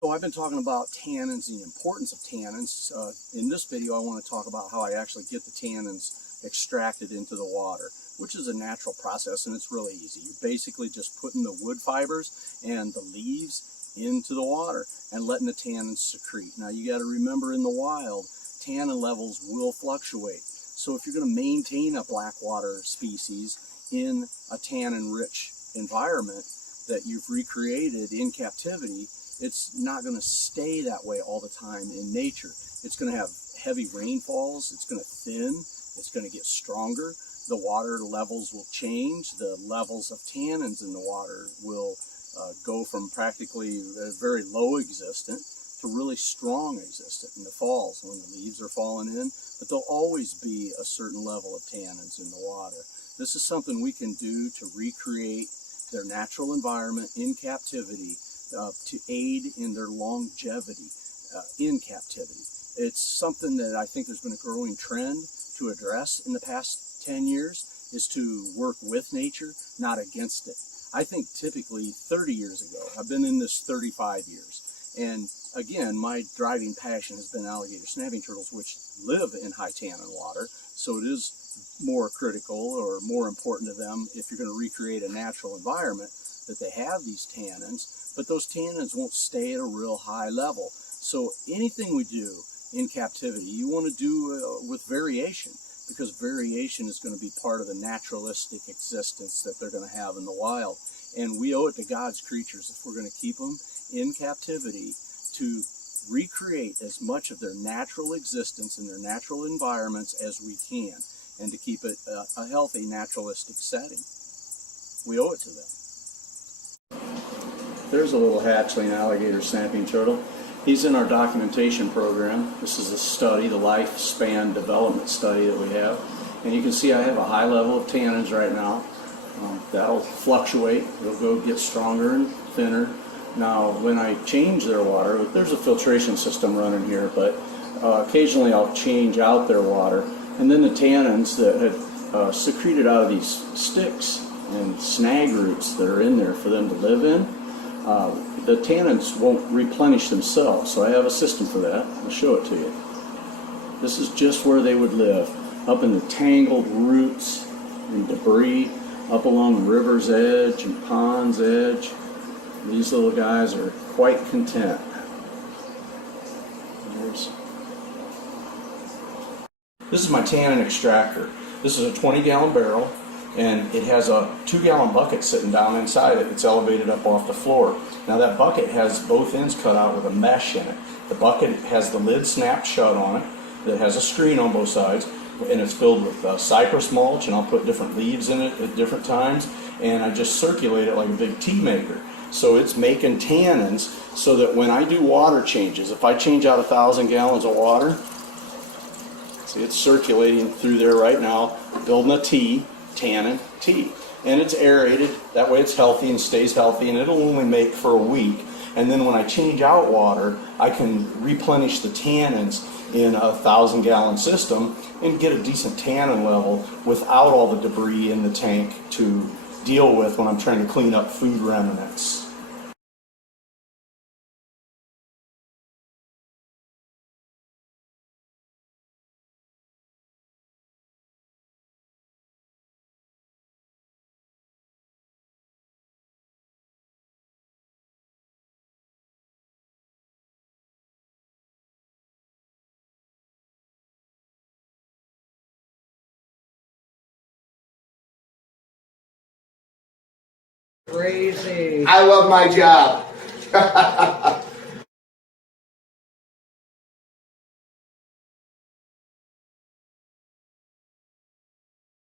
So I've been talking about tannins and the importance of tannins. In this video I want to talk about how I actually get the tannins extracted into the water, which is a natural process and it's really easy. You're basically just putting the wood fibers and the leaves into the water and letting the tannins secrete. Now you got to remember, in the wild, tannin levels will fluctuate. So if you're going to maintain a black water species in a tannin-rich environment that you've recreated in captivity, it's not going to stay that way all the time in nature. It's going to have heavy rainfalls, it's going to thin, it's going to get stronger, the water levels will change, the levels of tannins in the water will go from practically very low existent to really strong existent in the falls when the leaves are falling in, but there'll always be a certain level of tannins in the water. This is something we can do to recreate their natural environment in captivity, to aid in their longevity in captivity. It's something that I think there's been a growing trend to address in the past 10 years, is to work with nature, not against it. I think typically 30 years ago, I've been in this 35 years, and again, my driving passion has been alligator snapping turtles, which live in high tannin water, so it is more critical or more important to them, if you're going to recreate a natural environment, that they have these tannins. But those tannins won't stay at a real high level. So anything we do in captivity, you want to do with variation, because variation is going to be part of the naturalistic existence that they're going to have in the wild. And we owe it to God's creatures, if we're going to keep them in captivity, to recreate as much of their natural existence in their natural environments as we can, and to keep it a healthy naturalistic setting. We owe it to them. There's a little hatchling alligator snapping turtle. He's in our documentation program. This is a study, the lifespan development study that we have. And you can see I have a high level of tannins right now. That'll fluctuate. They'll go get stronger and thinner. Now, when I change their water, there's a filtration system running here, but occasionally I'll change out their water. And then the tannins that have secreted out of these sticks and snag roots that are in there for them to live in, the tannins won't replenish themselves, so I have a system for that. I'll show it to you. This is just where they would live, up in the tangled roots and debris, up along the river's edge and pond's edge. These little guys are quite content. This is my tannin extractor. This is a 20-gallon barrel, and it has a 2-gallon bucket sitting down inside it. It's elevated up off the floor. Now that bucket has both ends cut out with a mesh in it. The bucket has the lid snapped shut on it. It has a screen on both sides, and it's filled with cypress mulch, and I'll put different leaves in it at different times, and I just circulate it like a big tea maker. So it's making tannins so that when I do water changes, if I change out 1,000 gallons of water, see, it's circulating through there right now, building a tea, tannin tea. And it's aerated, that way it's healthy and stays healthy, and it'll only make for a week. And then when I change out water, I can replenish the tannins in a 1,000-gallon system and get a decent tannin level without all the debris in the tank to deal with when I'm trying to clean up food remnants. Crazy. I love my job.